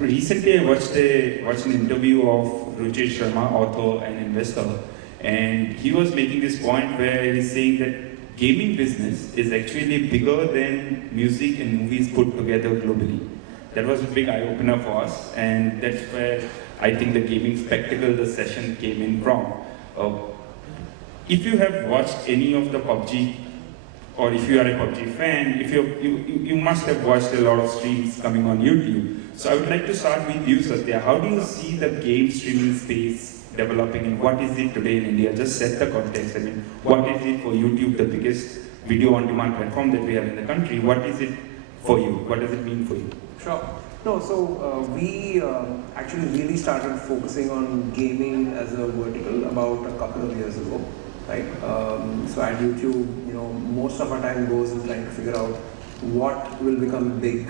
Recently, I watched an interview of Ruchir Sharma, author and investor, and he was making this point where he's saying that gaming business is actually bigger than music and movies put together globally. That was a big eye opener for us, and that's where I think the gaming spectacle, the session came in from. Uh, if you have watched any of the PUBG, or if you are a PUBG fan, if you must have watched a lot of streams coming on YouTube. So I would like to start with you, Satya. How do you see the game streaming space developing, and what is it today in India? Just set the context. I mean, what is it for YouTube, the biggest video on demand platform that we have in the country? What is it for you? What does it mean for you? Sure. No, so we actually really started focusing on gaming as a vertical about a couple of years ago, right? So at YouTube, most of our time goes in trying to figure out what will become big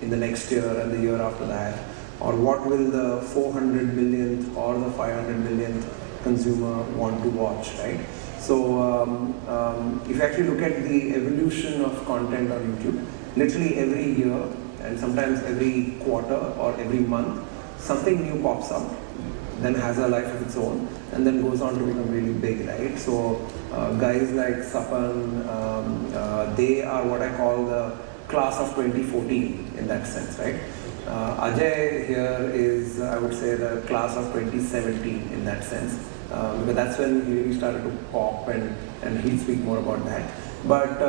in the next year and the year after that, or what will the 400 millionth or the 500 millionth consumer want to watch, right? So if you actually look at the evolution of content on YouTube, literally every year and sometimes every quarter or every month, something new pops up, then has a life of its own, and then goes on to become really big, right? So guys like Sapan, they are what I call the class of 2014 in that sense, right? Ajay here is, I would say, the class of 2017 in that sense, because that's when he really started to pop, and he'll speak more about that. But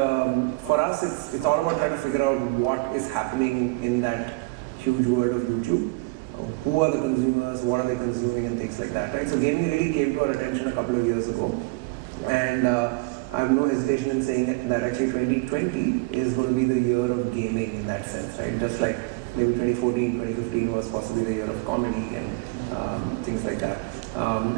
for us, it's all about trying to figure out what is happening in that huge world of YouTube. Who are the consumers, what are they consuming, and things like that, right? So gaming really came to our attention a couple of years ago, and I have no hesitation in saying that actually 2020 is going to be the year of gaming in that sense, right? Just like maybe 2014, 2015 was possibly the year of comedy and things like that.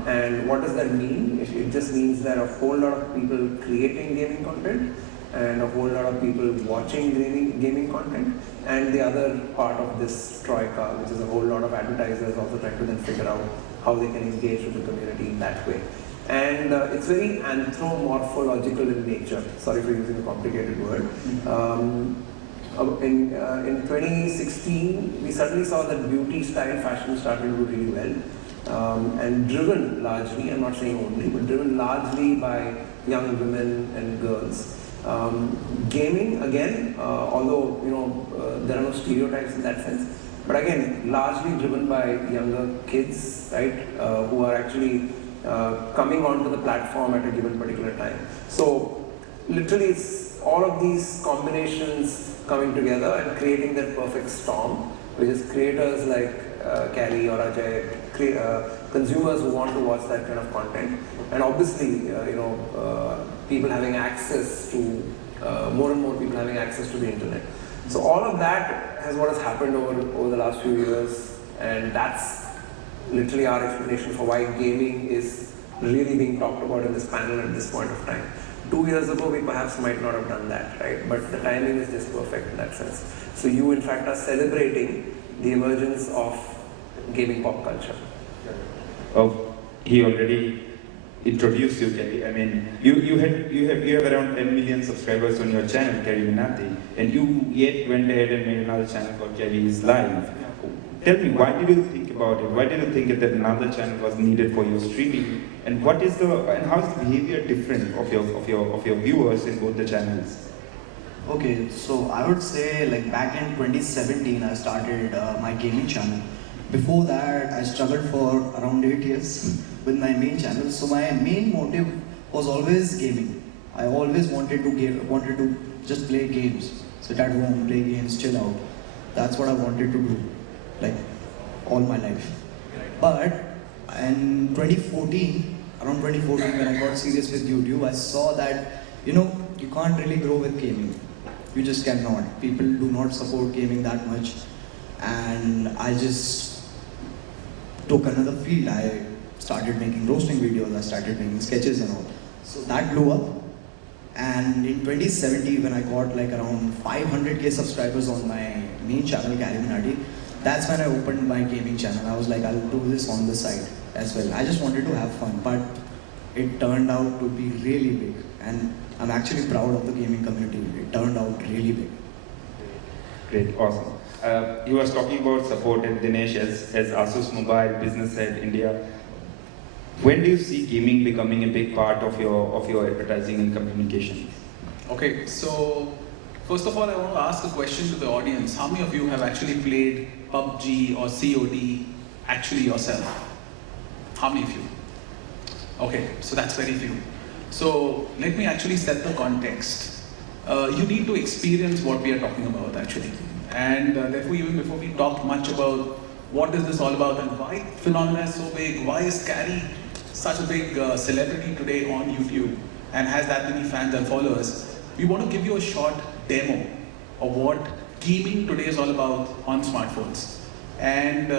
And what does that mean? It just means that a whole lot of people creating gaming content and a whole lot of people watching gaming content, and the other part of this troika, which is a whole lot of advertisers also trying to then figure out how they can engage with the community in that way. And it's very anthropomorphological in nature. Sorry for using a complicated word. In 2016, we suddenly saw that beauty, style, fashion started to do really well. And driven largely, I'm not saying only, but driven largely by young women and girls. Gaming, again, although there are no stereotypes in that sense, but again, largely driven by younger kids, right, who are actually coming onto the platform at a given particular time. So literally it's all of these combinations coming together and creating that perfect storm, which is creators like Carry or Ajay, consumers who want to watch that kind of content, and obviously people having access to more and more people having access to the internet. So all of that has what has happened over the last few years, and that's literally our explanation for why gaming is really being talked about in this panel at this point of time. 2 years ago, we perhaps might not have done that, right? But the timing is just perfect in that sense. So you, in fact, are celebrating the emergence of gaming pop culture. Oh, he already introduced you, Kelly. I mean, you have around 10 million subscribers on your channel, carryminati, and you yet went ahead and made another channel called Kelly is Live. Tell me, why did you think about it? Why did you think that another channel was needed for your streaming? And how is the behavior different of your viewers in both the channels? Okay, so I would say like back in 2017, I started my gaming channel. Before that, I struggled for around 8 years with my main channel. So my main motive was always gaming. I always wanted to just play games, sit at home, play games, chill out. That's what I wanted to do, like all my life. But in 2014, around 2014, when I got serious with YouTube, I saw that you can't really grow with gaming. You just cannot. People do not support gaming that much, and I just took another field. I started making roasting videos, I started making sketches and all. So that blew up. And in 2017, when I got like around 500k subscribers on my main channel, carryminati, that's when I opened my gaming channel. I was like, I'll do this on the side as well. I just wanted to have fun, but it turned out to be really big. And I'm actually proud of the gaming community. It turned out really big. Great, awesome. He was talking about support and Dinesh as Asus Mobile Business Head India. When do you see gaming becoming a big part of your advertising and communication? Okay, so first of all, I want to ask a question to the audience. How many of you have actually played PUBG or COD actually yourself? How many of you? Okay, so that's very few. So let me actually set the context. You need to experience what we are talking about actually. And therefore, even before we talk much about what is this all about and why phenomena is so big, why is Carry such a big celebrity today on YouTube and has that many fans and followers, we want to give you a short demo of what gaming today is all about on smartphones. And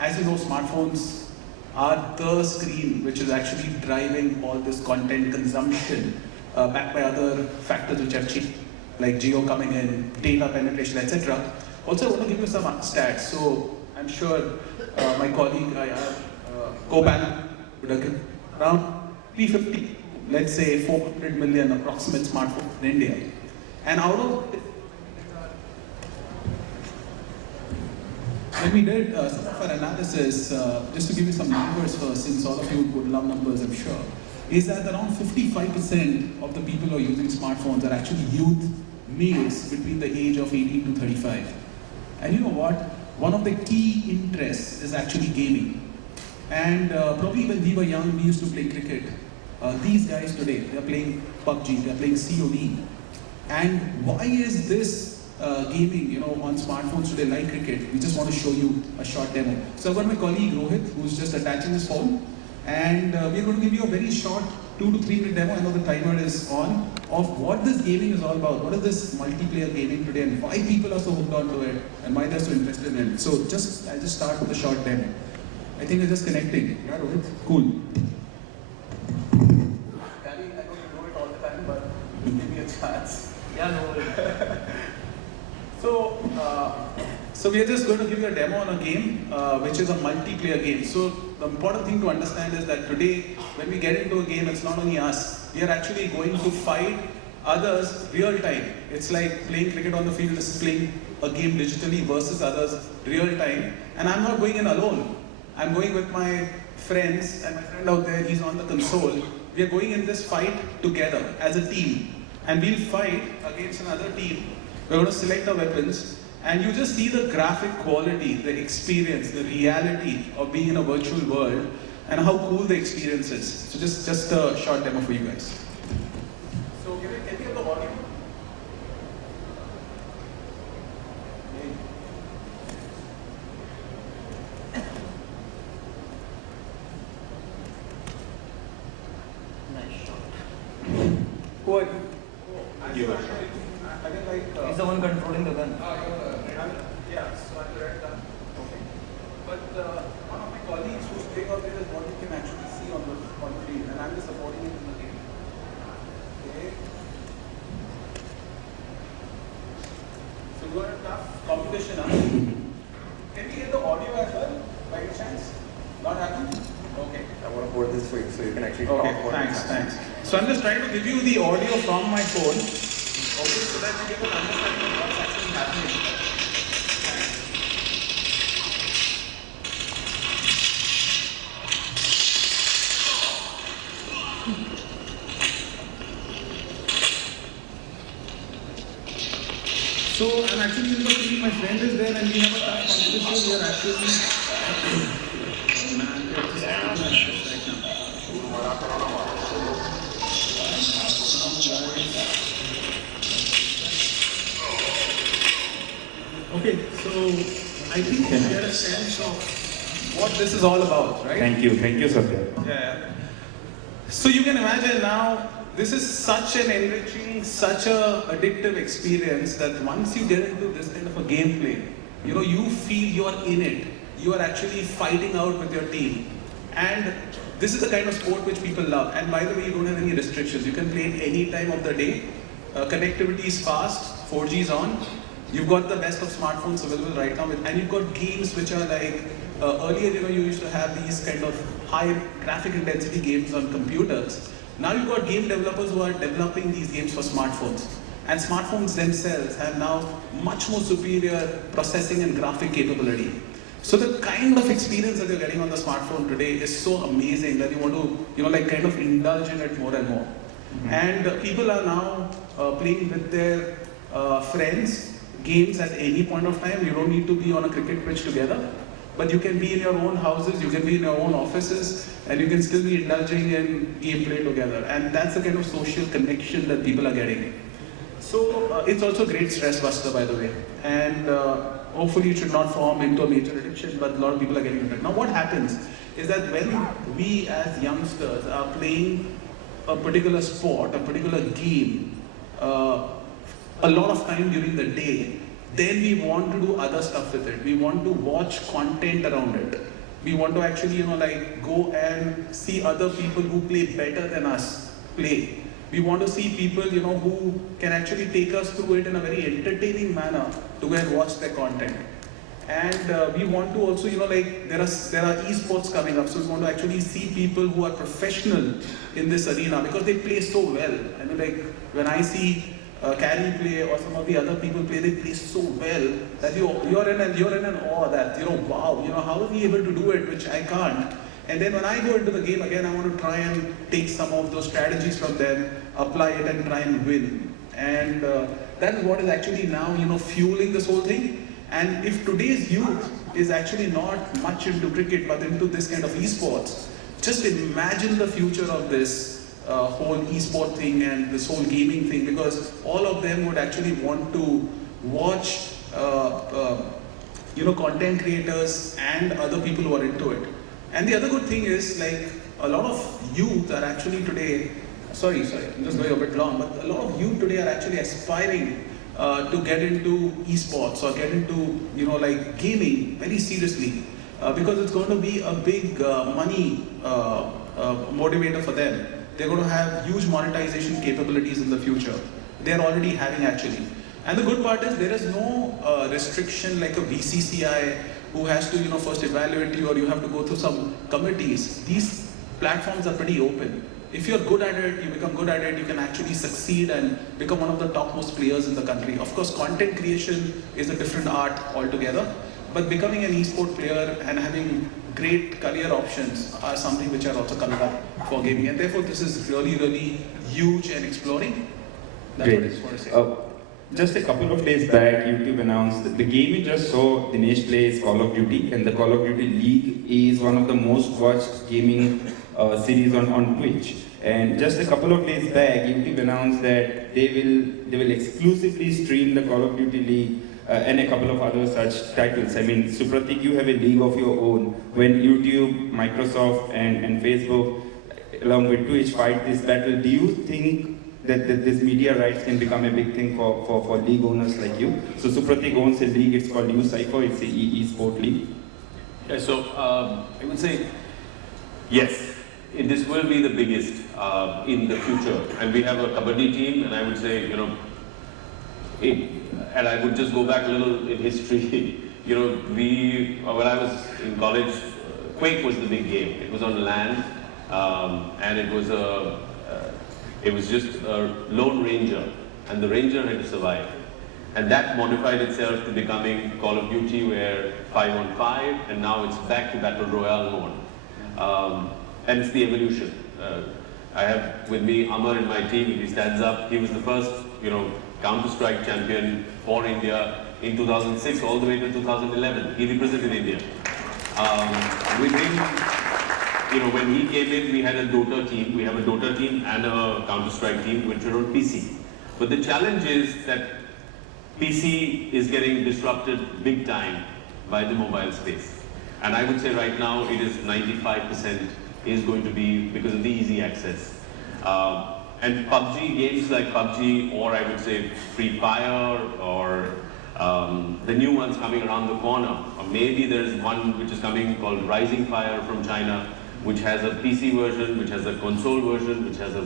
as you know, smartphones are the screen which is actually driving all this content consumption backed by other factors which are cheap, like geo coming in, data penetration, etc. Also, I want to give you some stats. So I'm sure my colleague, co-panel, would agree. Around 350, let's say 400 million approximate smartphones in India. And out of when we did some of our analysis, just to give you some numbers first, since all of you would love numbers, I'm sure, is that around 55% of the people who are using smartphones are actually youth males between the age of 18 to 35. And you know what? One of the key interests is actually gaming. And probably when we were young, we used to play cricket. These guys today, they're playing PUBG, they're playing COD. And why is this gaming, on smartphones today like cricket? We just want to show you a short demo. So I've got my colleague Rohit, who's just attaching his phone. And we're going to give you a very short 2 to 3 minute demo. I know the timer is on, of what this gaming is all about. What is this multiplayer gaming today and why people are so hooked onto it and why they're so interested in it. So I'll just start with a short demo. I think we're just connecting. Yeah, Rohit? Cool. Gary, I don't do it all the time, but give me a chance. Yeah, no worries. So we are just going to give you a demo on a game, which is a multiplayer game. So the important thing to understand is that today, when we get into a game, it's not only us. We are actually going to fight others real time. It's like playing cricket on the field. This is playing a game digitally versus others real time. And I'm not going in alone. I'm going with my friends, and my friend out there, he's on the console. We are going in this fight together as a team. And we'll fight against another team. We're going to select our weapons. And you just see the graphic quality, the experience, the reality of being in a virtual world, and how cool the experience is. So just a short demo for you guys. So can we have the audio? Nice shot. Who are you? You. I think like... He's the one controlling the gun. Yeah, so I'm the red gun. Okay. But one of my colleagues who's playing out there is what you can actually see on the field, and I'm just supporting him in the game. Okay. So we're in a tough competition. Huh? Can we get the audio as well, by any chance? Not happen? Okay. I want to hold this for you so you can actually Okay, talk. thanks. So I'm just trying to give you the audio from my phone. Okay, so that you get an understanding of what's actually happening. So I'm actually in the field, my friend is there and we have a tough competition. We are actually... Man, we are just right now. Okay, so I think you get a sense of what this is all about, right? Thank you, Satya. Yeah. So you can imagine now, this is such an enriching, such a addictive experience that once you get into this kind of a gameplay, you feel you're in it. You are actually fighting out with your team. And this is the kind of sport which people love. And by the way, you don't have any restrictions. You can play it any time of the day. Connectivity is fast, 4G is on. You've got the best of smartphones available right now, and you've got games which are like, earlier you used to have these kind of high graphic intensity games on computers. Now you've got game developers who are developing these games for smartphones. And smartphones themselves have now much more superior processing and graphic capability. So the kind of experience that you're getting on the smartphone today is so amazing that you want to, like kind of indulge in it more and more. And people are now playing with their friends games at any point of time. You don't need to be on a cricket pitch together, but you can be in your own houses, you can be in your own offices, and you can still be indulging in gameplay together. And that's the kind of social connection that people are getting. So it's also a great stress buster, by the way. And hopefully it should not form into a major addiction, but a lot of people are getting into it. Now what happens is that when we as youngsters are playing a particular sport, a particular game, a lot of time during the day, then we want to do other stuff with it. We want to watch content around it. We want to actually, go and see other people who play better than us play. We want to see people, who can actually take us through it in a very entertaining manner to go and watch their content. And we want to also, there are esports coming up, so we want to actually see people who are professional in this arena because they play so well. I mean, when I see Carry play or some of the other people play, they play so well that you're in an awe that, wow, how is he able to do it, which I can't. And then when I go into the game again, I want to try and take some of those strategies from them, apply it and try and win. And that is what is actually now, fueling this whole thing. And if today's youth is actually not much into cricket, but into this kind of esports, just imagine the future of this whole esport thing and this whole gaming thing, because all of them would actually want to watch, content creators and other people who are into it. And the other good thing is, a lot of youth are actually today, sorry, I'm just going a bit long, but a lot of youth today are actually aspiring to get into esports or get into, gaming very seriously, because it's going to be a big money motivator for them. They're going to have huge monetization capabilities in the future. They're already having actually. And the good part is there is no restriction like a BCCI who has to, first evaluate you, or you have to go through some committees. These platforms are pretty open. If you're good at it, you become good at it, you can actually succeed and become one of the topmost players in the country. Of course, content creation is a different art altogether, but becoming an esport player and having great career options are something which are also coming up for gaming. And therefore, this is really, really huge and exploring. That's Great. what I just want to say. Just a couple of days back, YouTube announced that the game you just saw Dinesh play is Call of Duty, and the Call of Duty League is one of the most watched gaming series on Twitch. And just a couple of days back, YouTube announced that they will exclusively stream the Call of Duty League and a couple of other such titles. I mean, Supratik, you have a league of your own. When YouTube, Microsoft, and Facebook, along with Twitch, fight this battle, do you think that this media rights can become a big thing for league owners like you? So Supratik owns a league, it's called Cypher, it's a e-sport league. Yeah, so I would say, yes, this will be the biggest in the future. And we have a kabaddi team, and I would say, and I would just go back a little in history. When I was in college, Quake was the big game. It was on land, and it was just a lone ranger, and the ranger had to survive. And that modified itself to becoming Call of Duty, where 5-on-5, and now it's back to Battle Royale mode. And it's the evolution. I have with me Amar in my team. If he stands up, he was the first, Counter-Strike champion for India in 2006 all the way to 2011. He represented India. With him, when he came in, we had a Dota team. We have a Dota team and a Counter-Strike team, which are on PC. But the challenge is that PC is getting disrupted big time by the mobile space. And I would say right now it is 95% is going to be because of the easy access. And PUBG, games like PUBG, or I would say Free Fire, or the new ones coming around the corner. Or maybe there's one which is coming called Rising Fire from China, which has a PC version, which has a console version, which has a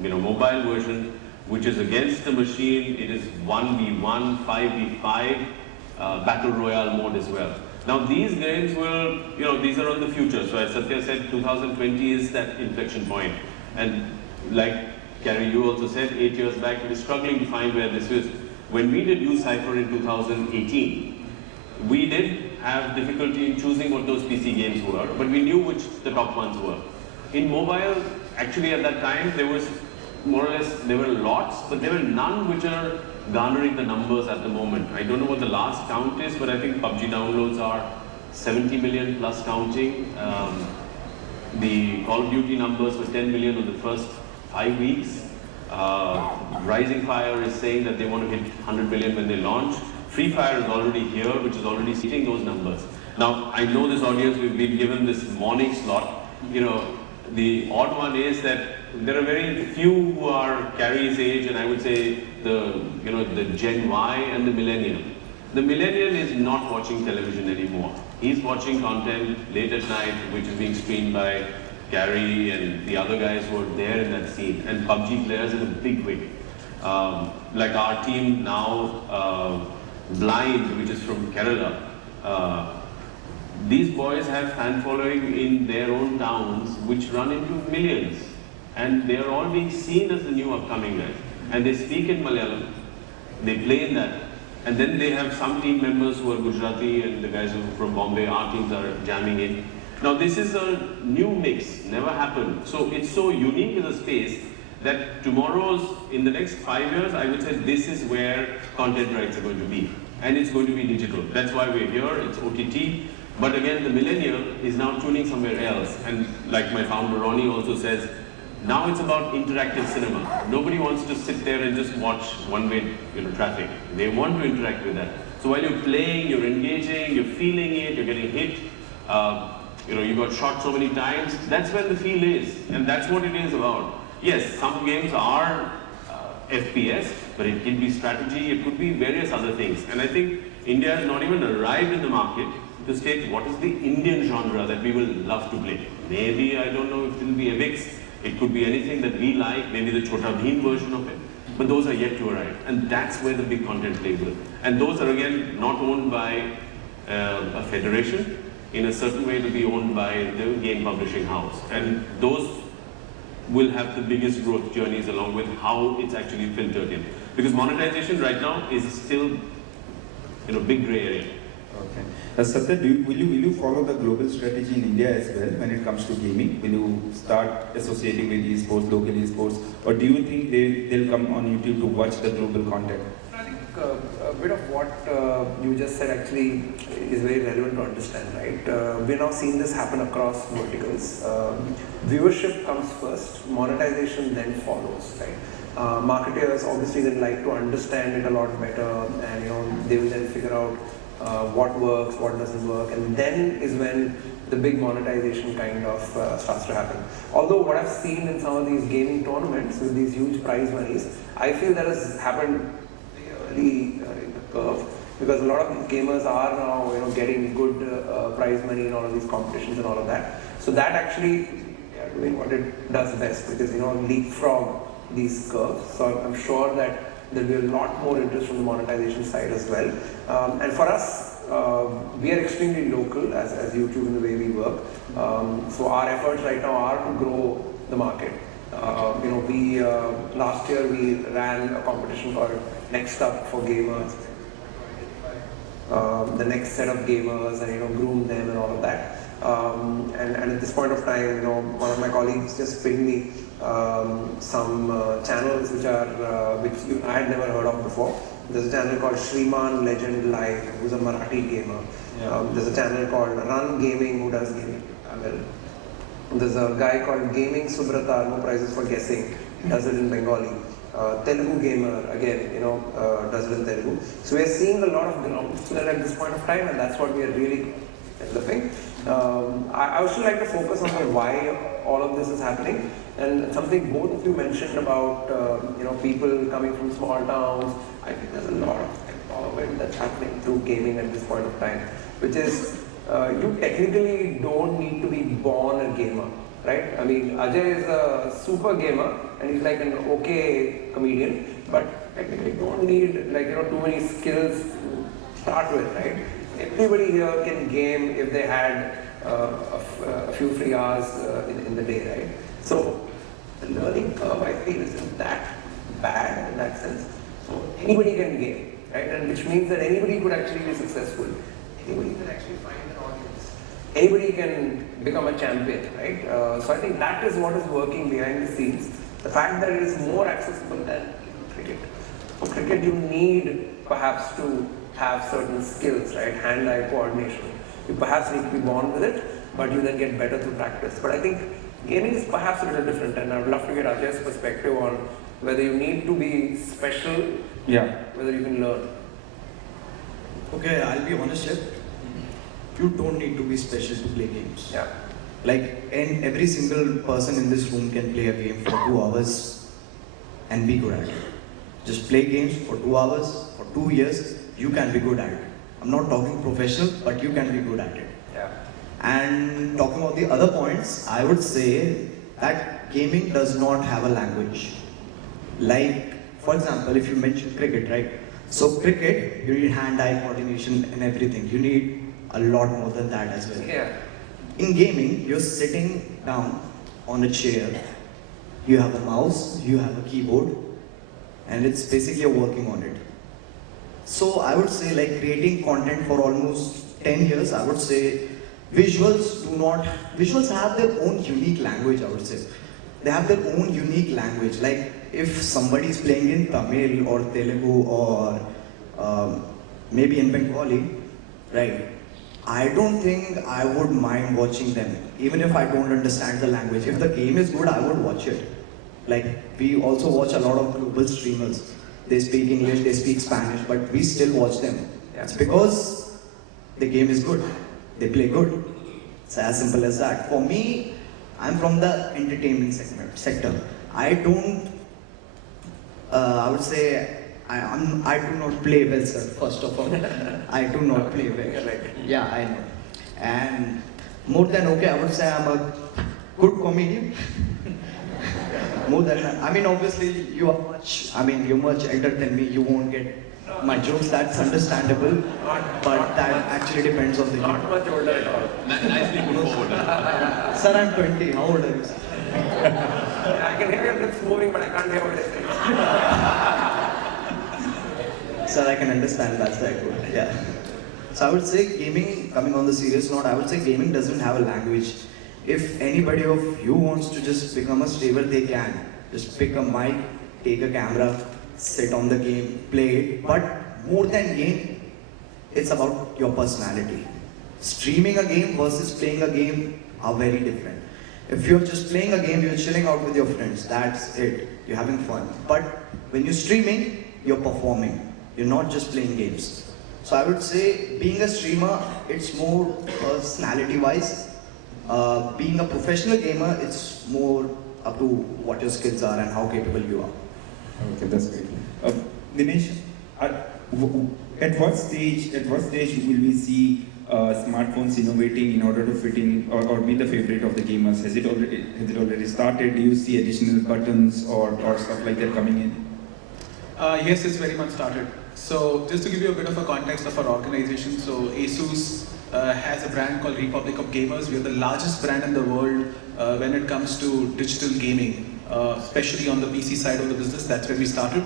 mobile version, which is against the machine. It is 1v1, 5v5, Battle Royale mode as well. Now these games will, these are on the future. So as Satya said, 2020 is that inflection point. And like Carrie, you also said 8 years back, we were struggling to find where this was. When we did use Cypher in 2018, we did have difficulty in choosing what those PC games were, but we knew which the top ones were. In mobile, actually at that time, there was more or less, there were lots, but there were none which are garnering the numbers at the moment. I don't know what the last count is, but I think PUBG downloads are 70 million plus counting. The Call of Duty numbers were 10 million in the first 5 weeks. Rising Fire is saying that they want to hit 100 million when they launch. Free Fire is already here, which is already hitting those numbers. Now, I know this audience, we've been given this morning slot. You know, the odd one is that there are very few who are Carrie's age, and I would say the Gen Y and the millennial. The millennial is not watching television anymore. He's watching content late at night, which is being streamed by Carrie and the other guys who are there in that scene, and PUBG players in a big way. Like our team now, Blind, which is from Kerala, these boys have fan following in their own towns, which run into millions. And they are all being seen as the new upcoming guys. And they speak in Malayalam, they play in that. And then they have some team members who are Gujarati, and the guys who are from Bombay, our teams are jamming in. Now this is a new mix, never happened. So it's so unique as a space that in the next 5 years, I would say this is where content rights are going to be. And it's going to be digital. That's why we're here, it's OTT. But again, the millennial is now tuning somewhere else. And like my founder Ronnie also says, now it's about interactive cinema. Nobody wants to sit there and just watch one-way traffic. They want to interact with that. So while you're playing, you're engaging, you're feeling it, you're getting hit, you got shot so many times, that's where the feel is. And that's what it is about. Yes, some games are FPS, but it can be strategy, it could be various other things. And I think India has not even arrived in the market to state what is the Indian genre that we will love to play. Maybe, I don't know if it will be a mix, it could be anything that we like, maybe the Chota Bheem version of it. But those are yet to arrive. And that's where the big content plays will. And those are again not owned by a federation. In a certain way, it will be owned by the game publishing house. And those will have the biggest growth journeys along with how it's actually filtered in. Because monetization right now is still big gray area. Okay. Satya, will you follow the global strategy in India as well when it comes to gaming? Will you start associating with esports, local esports, or do you think they'll come on YouTube to watch the global content? I think a bit of what you just said actually is very relevant to understand, right? We're now seeing this happen across verticals. Viewership comes first, monetization then follows, right? Marketers obviously then like to understand it a lot better, and they will then figure out what works, what doesn't work, and then is when the big monetization kind of starts to happen. Although what I've seen in some of these gaming tournaments with these huge prize monies, I feel that has happened early in the curve, because a lot of these gamers are now getting good prize money in all of these competitions and all of that. So that actually doing what it does best, which is leapfrog these curves. So I'm sure that there will be a lot more interest from the monetization side as well. And for us, we are extremely local as YouTube in the way we work. So our efforts right now are to grow the market. We last year we ran a competition called Next Up for Gamers. The next set of gamers, and groom them and all of that. And at this point of time, one of my colleagues just pinged me some channels which I had never heard of before. There's a channel called Shriman Legend Live, who's a Marathi gamer. There's a channel called Run Gaming, who does gaming. There's a guy called Gaming Subrata, no prizes for guessing, does it in Bengali. Telugu Gamer, again, does it in Telugu. So we're seeing a lot of groundswell at this point of time, and that's what we are really developing. I would still like to focus on why all of this is happening, and something both of you mentioned about people coming from small towns. I think there's a lot of empowerment that's happening through gaming at this point of time, which is you technically don't need to be born a gamer, right? I mean, Ajay is a super gamer and he's like an okay comedian, but technically don't need too many skills to start with, right? Everybody here can game if they had a few free hours in the day, right? So The learning curve, I feel, isn't that bad in that sense. So anybody can game, right? And which means that anybody could actually be successful. Anybody can actually find an audience. Anybody can become a champion, right? So I think that is what is working behind the scenes. The fact that it is more accessible than cricket. For cricket, you need perhaps to have certain skills, right? Hand-eye coordination. You perhaps need to be born with it, but you then get better through practice. But I think gaming is perhaps a little different, and I would love to get Ajay's perspective on whether you need to be special, whether you can learn. Okay, I'll be honest here. You don't need to be special to play games. Yeah. Like, and every single person in this room can play a game for 2 hours and be good at it. Just play games for 2 hours, for 2 years, you can be good at it. I'm not talking professional, but you can be good at it. Yeah. And talking about the other points, I would say that gaming does not have a language. Like, for example, if you mention cricket, right? So cricket, you need hand-eye coordination and everything. You need a lot more than that as well. Yeah. In gaming, you're sitting down on a chair, you have a mouse, you have a keyboard, and it's basically you're working on it. So I would say, like, creating content for almost 10 years, I would say visuals have their own unique language, I would say. They have their own unique language. Like, if somebody is playing in Tamil or Telugu or maybe in Bengali, right? I don't think I would mind watching them, even if I don't understand the language. If the game is good, I would watch it. Like, we also watch a lot of global streamers. They speak English, they speak Spanish, but we still watch them. It's because the game is good. They play good. It's as simple as that. For me, I'm from the entertainment sector. I don't, I would say, I do not play well, sir, first of all. I do not play well. Yeah, I know. And more than okay, I would say I'm a good comedian. More than that. I mean, obviously, you're much elder than me. You won't get my jokes, that's understandable. But that actually depends on the Not much older at all. Nicely put forward. Sir, I'm 20. How old are you, sir? I can hear your lips moving, but I can't hear what you're saying. Sir, I can understand, that's the good. Yeah. So I would say gaming, coming on the serious note, I would say gaming doesn't have a language. If anybody of you wants to just become a streamer, they can. Just pick a mic, take a camera, sit on the game, play it. But more than game, it's about your personality. Streaming a game versus playing a game are very different. If you're just playing a game, you're chilling out with your friends, that's it. You're having fun. But when you're streaming, you're performing. You're not just playing games. So I would say being a streamer, it's more personality-wise. Being a professional gamer, it's more up to what your skills are and how capable you are. Okay, that's great. Dinesh, at what stage will we see smartphones innovating in order to fit in or be the favorite of the gamers? Has it already started? Do you see additional buttons or stuff like that coming in? Yes, it's very much started. So just to give you a bit of a context of our organization, so ASUS has a brand called Republic of Gamers. We are the largest brand in the world when it comes to digital gaming, especially on the PC side of the business. That's where we started.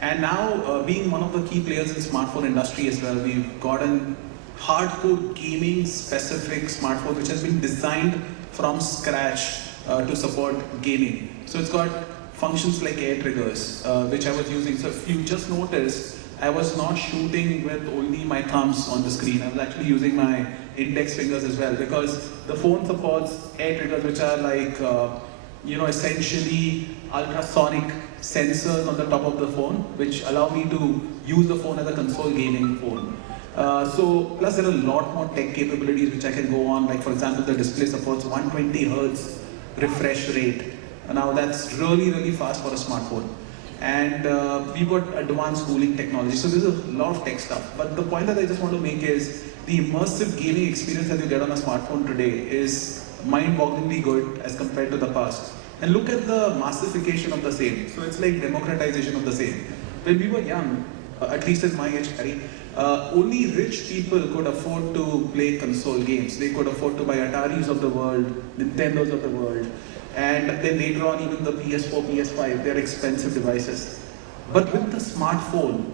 And now, being one of the key players in smartphone industry as well, we've got a hardcore gaming specific smartphone which has been designed from scratch to support gaming. So it's got functions like air triggers, which I was using. So if you just noticed, I was not shooting with only my thumbs on the screen. I was actually using my index fingers as well, because the phone supports air triggers, which are like, essentially ultrasonic sensors on the top of the phone, which allow me to use the phone as a console gaming phone. Plus there are a lot more tech capabilities which I can go on, like for example, the display supports 120 Hz refresh rate. Now that's really, really fast for a smartphone. And we've got advanced cooling technology, so there's a lot of tech stuff. But the point that I just want to make is the immersive gaming experience that you get on a smartphone today is mind-bogglingly good as compared to the past. And look at the massification of the same. So it's like democratization of the same. When we were young, at least in my age, Harry, only rich people could afford to play console games. They could afford to buy Ataris of the world, Nintendos of the world, and then later on even the PS4, PS5, they're expensive devices. But with the smartphone,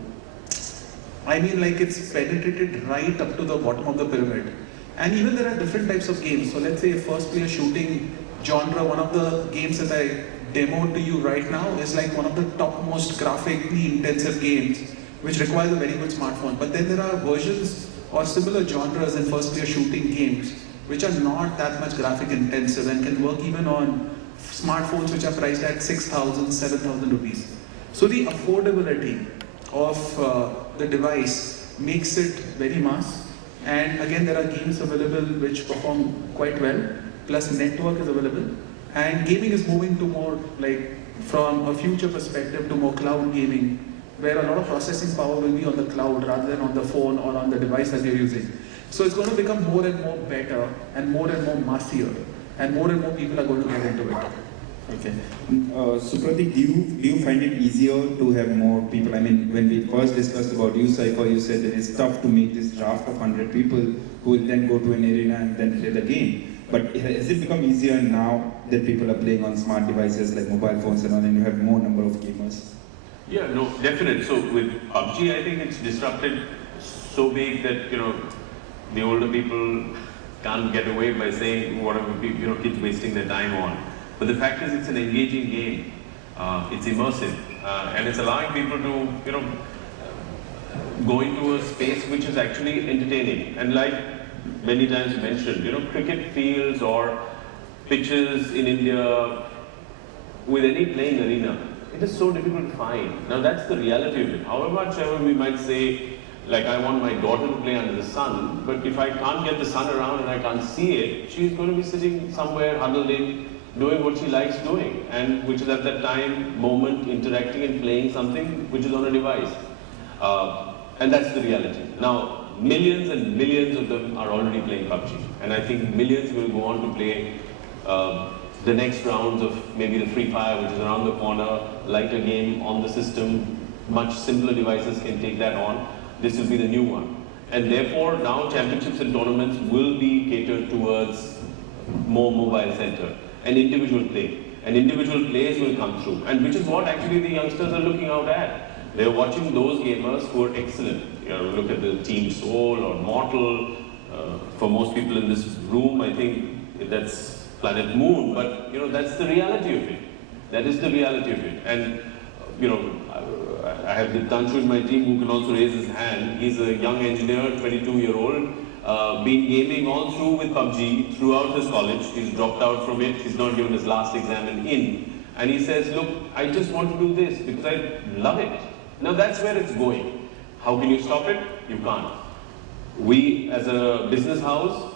I mean, like, it's penetrated right up to the bottom of the pyramid. And even there are different types of games. So let's say a first player shooting genre, one of the games that I demoed to you right now is like one of the topmost graphically intensive games, which requires a very good smartphone. But then there are versions or similar genres in first player shooting games, which are not that much graphic intensive and can work even on smartphones which are priced at 6,000, 7,000 rupees. So the affordability of the device makes it very mass. And again, there are games available which perform quite well, plus network is available. And gaming is moving to more like from a future perspective to more cloud gaming, where a lot of processing power will be on the cloud rather than on the phone or on the device that you're using. So it's going to become more and more better and more massier, and more people are going to get into it. Okay. So Pratik, do you find it easier to have more people? I mean, when we first discussed about Cypher, you said that it's tough to make this draft of 100 people who will then go to an arena and then play the game. But has it become easier now that people are playing on smart devices like mobile phones and all, and you have more number of gamers? Yeah, no, definitely. So with PUBG, I think it's disrupted so big that, the older people can't get away by saying whatever, kids wasting their time on. But the fact is, it's an engaging game. It's immersive, and it's allowing people to, go into a space which is actually entertaining. And like many times mentioned, cricket fields or pitches in India with any playing arena, it is so difficult to find. Now that's the reality of it. However much ever we might say, like, I want my daughter to play under the sun, but if I can't get the sun around and I can't see it, she's going to be sitting somewhere huddled in, doing what she likes doing, and which is at that moment interacting and playing something which is on a device. And that's the reality. Now, millions and millions of them are already playing PUBG, and I think millions will go on to play the next rounds of maybe the Free Fire, which is around the corner, lighter game on the system, much simpler devices can take that on. This will be the new one. And therefore, now championships and tournaments will be catered towards more mobile centered and individual play. And individual plays will come through, and which is what actually the youngsters are looking out at. They're watching those gamers who are excellent. Look at the Team Soul or Mortal. For most people in this room, I think that's Planet Moon, but that's the reality of it. That is the reality of it. And I have Diptanshu in my team who can also raise his hand. He's a young engineer, 22-year-old, been gaming all through with PUBG throughout his college. He's dropped out from it. He's not given his last exam in. And he says, look, I just want to do this because I love it. Now that's where it's going. How can you stop it? You can't. We, as a business house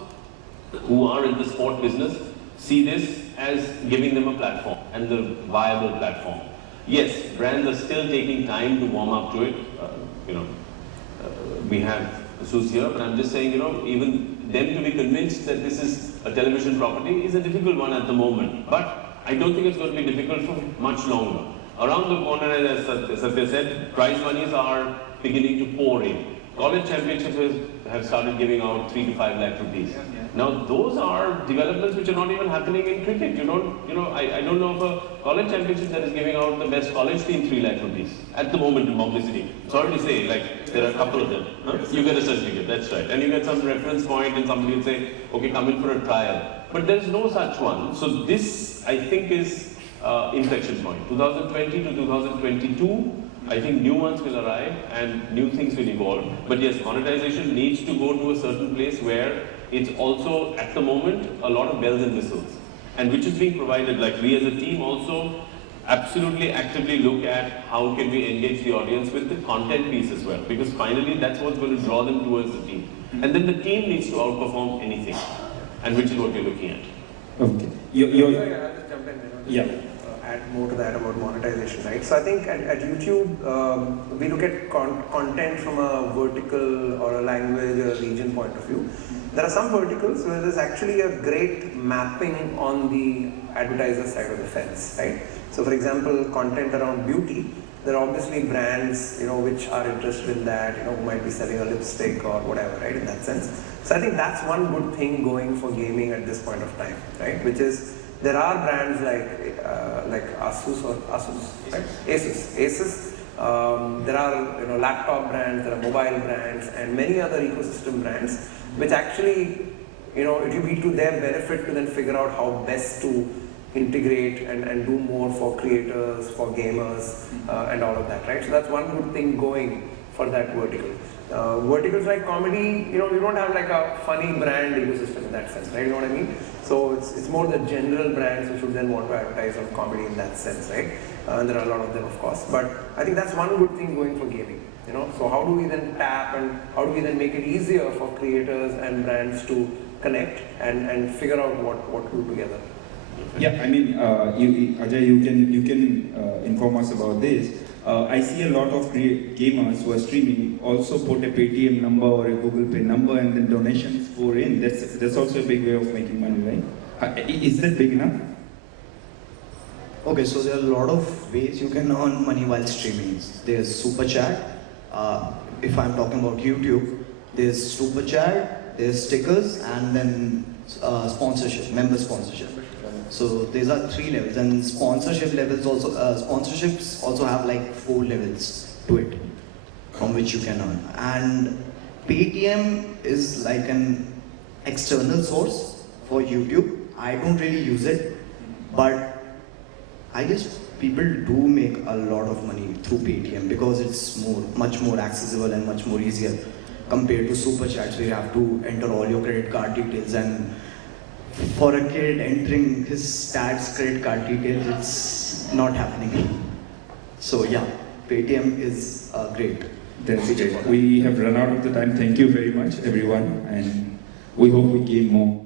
who are in the sport business, see this as giving them a platform, and the viable platform. Yes, brands are still taking time to warm up to it. We have Asus here, but I'm just saying, even them to be convinced that this is a television property is a difficult one at the moment. But I don't think it's going to be difficult for much longer. Around the corner, as Satya said, prize monies are beginning to pour in. College championships have started giving out 3 to 5 lakh rupees. Now those are developments which are not even happening in cricket. I don't know of a college championship that is giving out the best college team 3 lakh rupees at the moment in Bombay City. Sorry to say, like, there are a couple of them. Huh? You get a certificate, that's right. And you get some reference point and somebody will say, okay, come in for a trial. But there's no such one. So this, I think, is inflection point. 2020 to 2022, I think new ones will arrive and new things will evolve. But yes, monetization needs to go to a certain place where it's also, at the moment, a lot of bells and whistles. And which is being provided, like we as a team also absolutely actively look at how can we engage the audience with the content piece as well. Because finally, that's what's going to draw them towards the team. And then the team needs to outperform anything. And which is what we're looking at. Okay. Yeah. Add more to that about monetization, right? So I think at YouTube, we look at content from a vertical or a language or a region point of view. There are some verticals where there's actually a great mapping on the advertiser side of the fence, right? So for example, content around beauty, there are obviously brands, which are interested in that, who might be selling a lipstick or whatever, right, in that sense. So I think that's one good thing going for gaming at this point of time, right, which is there are brands like Asus, right? Asus. There are laptop brands, there are mobile brands, and many other ecosystem brands, which actually it will be to their benefit to then figure out how best to integrate and do more for creators, for gamers, and all of that, right? So that's one good thing going for that vertical. Verticals like comedy, you don't have like a funny brand ecosystem in that sense, right? You know what I mean? So it's more the general brands who should then want to advertise on comedy in that sense, right? And there are a lot of them, of course. But I think that's one good thing going for gaming. So how do we then tap and how do we then make it easier for creators and brands to connect and figure out what to do together? Yeah, I mean, Ajay, you can inform us about this. I see a lot of gamers who are streaming also put a Paytm number or a Google Pay number and then donations pour in. That's also a big way of making money, right? Is that big enough? Okay, so there are a lot of ways you can earn money while streaming. There's super chat. If I'm talking about YouTube, there's super chat, there's stickers, and then sponsorship, member sponsorship. So these are 3 levels, and sponsorship levels also. Sponsorships also have like 4 levels to it, from which you can earn. And Paytm is like an external source for YouTube. I don't really use it, but I guess people do make a lot of money through Paytm because it's much more accessible and much more easier compared to super chats where you have to enter all your credit card details, and for a kid entering his dad's credit card details, it's not happening. So yeah, Paytm is great. That's great. We have run out of the time. Thank you very much, everyone, and we hope we gain more.